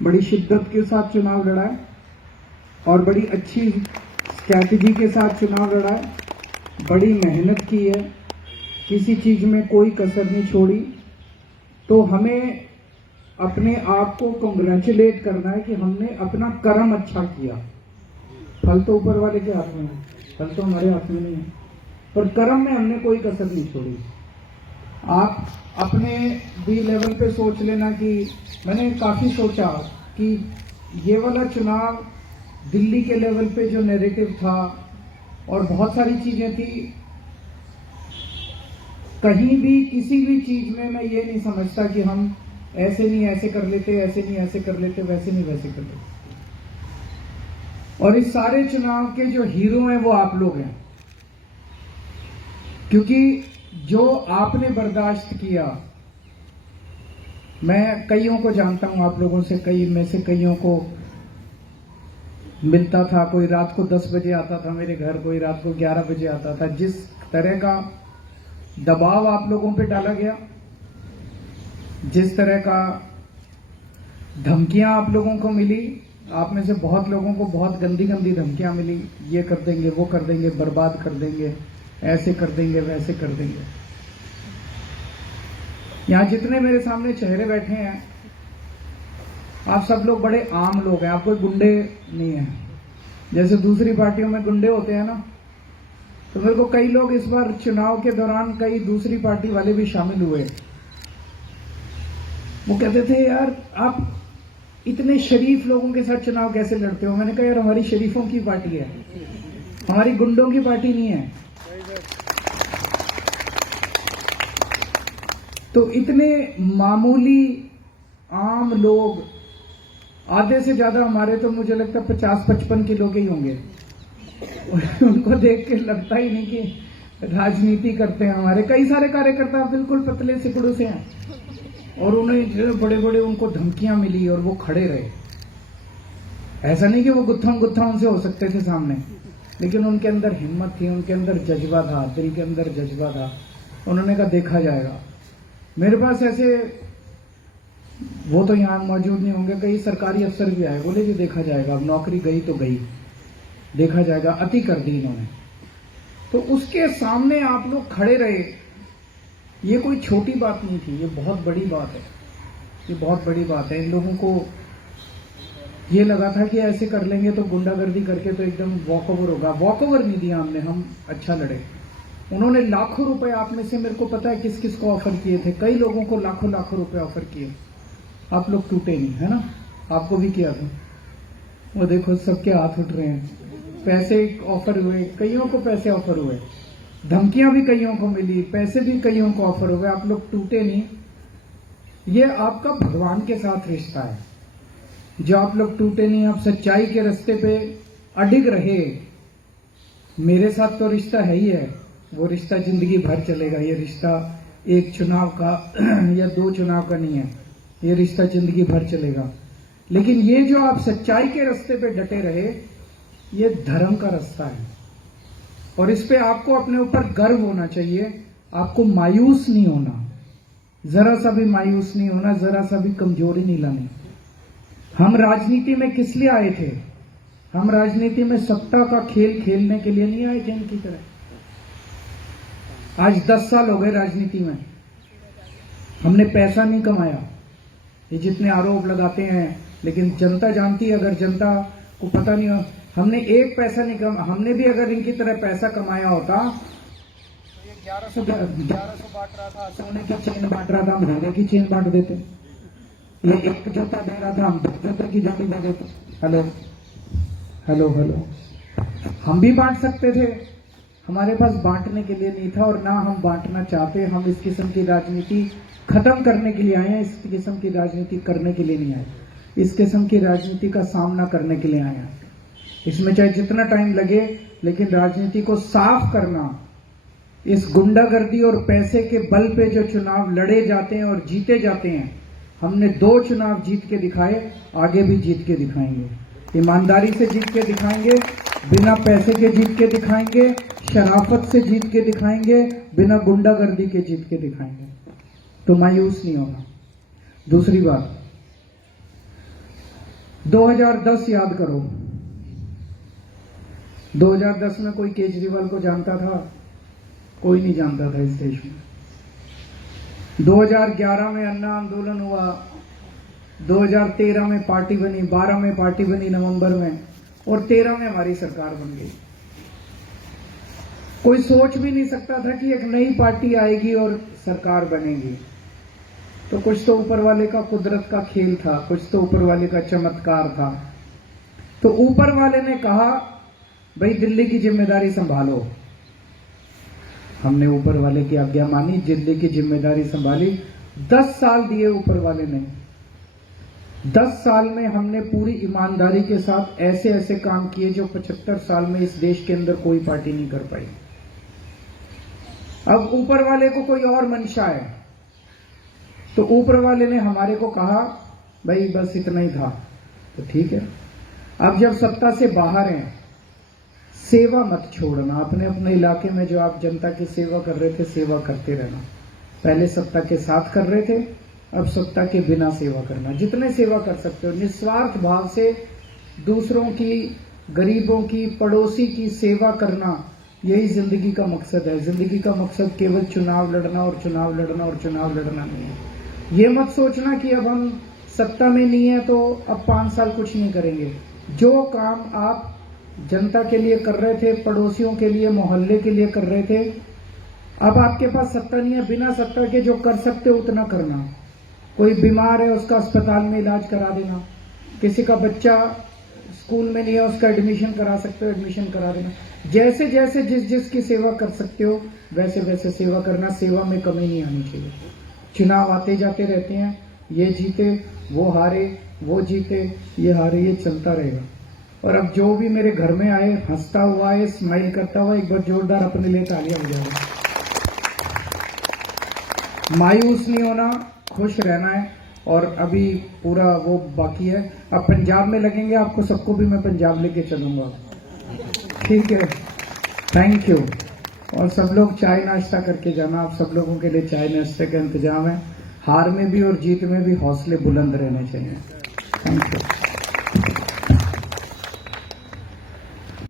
बड़ी शिद्दत के साथ चुनाव लड़ा है और बड़ी अच्छी स्ट्रैटेजी के साथ चुनाव लड़ा है, बड़ी मेहनत की है, किसी चीज में कोई कसर नहीं छोड़ी। तो हमें अपने आप को कंग्रेचुलेट करना है कि हमने अपना कर्म अच्छा किया। फल तो ऊपर वाले के हाथ में है, फल तो हमारे हाथ में नहीं है, पर कर्म में हमने कोई कसर नहीं छोड़ी। आप अपने भी लेवल पे सोच लेना कि मैंने काफी सोचा कि ये वाला चुनाव दिल्ली के लेवल पे जो नैरेटिव था और बहुत सारी चीजें थी, कहीं भी किसी भी चीज में मैं ये नहीं समझता कि हम ऐसे नहीं ऐसे कर लेते, ऐसे नहीं ऐसे कर लेते, वैसे नहीं वैसे कर लेते। और इस सारे चुनाव के जो हीरो हैं वो आप लोग हैं, क्योंकि जो आपने बर्दाश्त किया, मैं कईयों को जानता हूं, आप लोगों से कई में से कईयों को मिलता था। कोई रात को 10 बजे आता था मेरे घर, कोई रात को 11 बजे आता था। जिस तरह का दबाव आप लोगों पे डाला गया, जिस तरह का धमकियां आप लोगों को मिली, आप में से बहुत लोगों को बहुत गंदी गंदी धमकियां मिली, ये कर देंगे, वो कर देंगे, बर्बाद कर देंगे, ऐसे कर देंगे, वैसे कर देंगे। यहां जितने मेरे सामने चेहरे बैठे हैं, आप सब लोग बड़े आम लोग हैं, आप कोई गुंडे नहीं हैं। जैसे दूसरी पार्टियों में गुंडे होते हैं ना, तो मेरे को कई लोग इस बार चुनाव के दौरान कई दूसरी पार्टी वाले भी शामिल हुए। वो कहते थे, यार आप इतने शरीफ लोगों के साथ चुनाव कैसे लड़ते हो? मैंने कहा, यार हमारी शरीफों की पार्टी है, हमारी गुंडों की पार्टी नहीं है। तो इतने मामूली आम लोग, आधे से ज्यादा हमारे तो मुझे लगता है 50-55 किलो के ही होंगे, उनको देख के लगता ही नहीं कि राजनीति करते हैं। हमारे कई सारे कार्यकर्ता बिल्कुल पतले सिकुड़ों से हैं और उन्हें बड़े बड़े उनको धमकियां मिली और वो खड़े रहे। ऐसा नहीं कि वो गुत्था उनसे हो सकते थे सामने, लेकिन उनके अंदर हिम्मत थी, उनके अंदर जज्बा था, दिल के अंदर जज्बा था। उन्होंने कहा देखा जाएगा। मेरे पास ऐसे, वो तो यहां मौजूद नहीं होंगे, कई सरकारी अफसर भी आए, बोले जी देखा जाएगा, अब नौकरी गई तो गई, देखा जाएगा। अति कर दी इन्होंने। तो उसके सामने आप लोग खड़े रहे, ये कोई छोटी बात नहीं थी, ये बहुत बड़ी बात है, ये बहुत बड़ी बात है। इन लोगों को ये लगा था कि ऐसे कर लेंगे तो गुंडागर्दी करके तो एकदम वॉक ओवर होगा। वॉक ओवर नहीं दिया हमने, हम अच्छा लड़े। उन्होंने लाखों रुपए, आप में से मेरे को पता है किस किस को ऑफर किए थे, कई लोगों को लाखों लाखों रुपए ऑफर किए। आप लोग टूटे नहीं, है ना? आपको भी किया था, वो देखो सबके हाथ उठ रहे हैं। पैसे ऑफर हुए, कईयों को पैसे ऑफर हुए, धमकियां भी कईयों को मिली, पैसे भी कईयों को ऑफर हुए, आप लोग टूटे नहीं। ये आपका भगवान के साथ रिश्ता है, जो आप लोग टूटे नहीं, आप सच्चाई के रास्ते पे अडिग रहे। मेरे साथ तो रिश्ता है ही है, वो रिश्ता जिंदगी भर चलेगा। ये रिश्ता एक चुनाव का या 2 चुनाव का नहीं है, ये रिश्ता जिंदगी भर चलेगा। लेकिन ये जो आप सच्चाई के रास्ते पे डटे रहे, ये धर्म का रास्ता है और इस पे आपको अपने ऊपर गर्व होना चाहिए। आपको मायूस नहीं होना, जरा सा भी मायूस नहीं होना, जरा सा भी कमजोरी नहीं लानी। हम राजनीति में किस लिए आए थे? हम राजनीति में सत्ता का खेल खेलने के लिए नहीं आए थे इनकी तरह। आज 10 साल हो गए राजनीति में, हमने पैसा नहीं कमाया। ये जितने आरोप लगाते हैं, लेकिन जनता जानती है, अगर जनता को पता नहीं हो, हमने एक पैसा नहीं कमाया। हमने भी अगर इनकी तरह पैसा कमाया होता तो ये 1100 बांट रहा था, सोने की चेन बांट रहा था, हम हीरे की चेन बांट देते। ये एक जूता दे रहा था, हम 10 जूते की जोड़ी दे देते। हेलो हेलो हेलो, हम भी बांट सकते थे, हमारे पास बांटने के लिए नहीं था और ना हम बांटना चाहते। हम इस किस्म की राजनीति खत्म करने के लिए आए हैं, इस किस्म की राजनीति करने के लिए नहीं आए, इस किस्म की राजनीति का सामना करने के लिए आए हैं। इसमें चाहे जितना टाइम लगे, लेकिन राजनीति को साफ करना, इस गुंडागर्दी और पैसे के बल पे जो चुनाव लड़े जाते हैं और जीते जाते हैं, हमने 2 चुनाव जीत के दिखाए, आगे भी जीत के दिखाएंगे। ईमानदारी से जीत के दिखाएंगे, बिना पैसे के जीत के दिखाएंगे, शराफत से जीत के दिखाएंगे, बिना गुंडागर्दी के जीत के दिखाएंगे। तो मायूस नहीं होना। दूसरी बात, 2010 याद करो, 2010 में कोई केजरीवाल को जानता था? कोई नहीं जानता था इस देश में। 2011 में अन्ना आंदोलन हुआ, 2013 में पार्टी बनी, 12 में पार्टी बनी नवंबर में, और 13 में हमारी सरकार बन गई। कोई सोच भी नहीं सकता था कि एक नई पार्टी आएगी और सरकार बनेगी। तो कुछ तो ऊपर वाले का कुदरत का खेल था, कुछ तो ऊपर वाले का चमत्कार था। तो ऊपर वाले ने कहा भाई दिल्ली की जिम्मेदारी संभालो। हमने ऊपर वाले की आज्ञा मानी, दिल्ली की जिम्मेदारी संभाली। 10 साल दिए ऊपर वाले ने। 10 साल में हमने पूरी ईमानदारी के साथ ऐसे ऐसे काम किए जो 75 साल में इस देश के अंदर कोई पार्टी नहीं कर पाई। अब ऊपर वाले को कोई और मंशा है, तो ऊपर वाले ने हमारे को कहा भाई बस इतना ही था, तो ठीक है। अब जब सत्ता से बाहर हैं, सेवा मत छोड़ना। अपने अपने इलाके में जो आप जनता की सेवा कर रहे थे, सेवा करते रहना। पहले सत्ता के साथ कर रहे थे, अब सत्ता के बिना सेवा करना। जितने सेवा कर सकते हो निस्वार्थ भाव से दूसरों की, गरीबों की, पड़ोसी की सेवा करना, यही जिंदगी का मकसद है। जिंदगी का मकसद केवल चुनाव लड़ना और चुनाव लड़ना और चुनाव लड़ना नहीं है। ये मत सोचना कि अब हम सत्ता में नहीं है तो अब 5 साल कुछ नहीं करेंगे। जो काम आप जनता के लिए कर रहे थे, पड़ोसियों के लिए, मोहल्ले के लिए कर रहे थे, अब आपके पास सत्ता नहीं है, बिना सत्ता के जो कर सकते हो उतना करना। कोई बीमार है, उसका अस्पताल में इलाज करा देना। किसी का बच्चा स्कूल में नहीं है, उसका एडमिशन करा सकते हो, एडमिशन करा देना। जैसे जैसे जिस जिसकी सेवा कर सकते हो वैसे वैसे सेवा करना। सेवा में कमी नहीं आनी चाहिए। चुनाव आते जाते रहते हैं, ये जीते वो हारे, वो जीते ये हारे, ये चलता रहेगा। और अब जो भी मेरे घर में आए, हंसता हुआ है, स्माइल करता हुआ, एक बार जोरदार अपने लिए तालियां बजाओ। मायूस नहीं होना, खुश रहना है। और अभी पूरा वो बाकी है। अब पंजाब में लगेंगे, आपको सबको भी मैं पंजाब लेके चलूंगा, ठीक है। Thank you. और सब लोग चाय नाश्ता करके जाना। आप सब लोगों के लिए चाय नाश्ते का इंतजाम है। हार में भी और जीत में भी हौसले बुलंद रहने चाहिए। Thank you.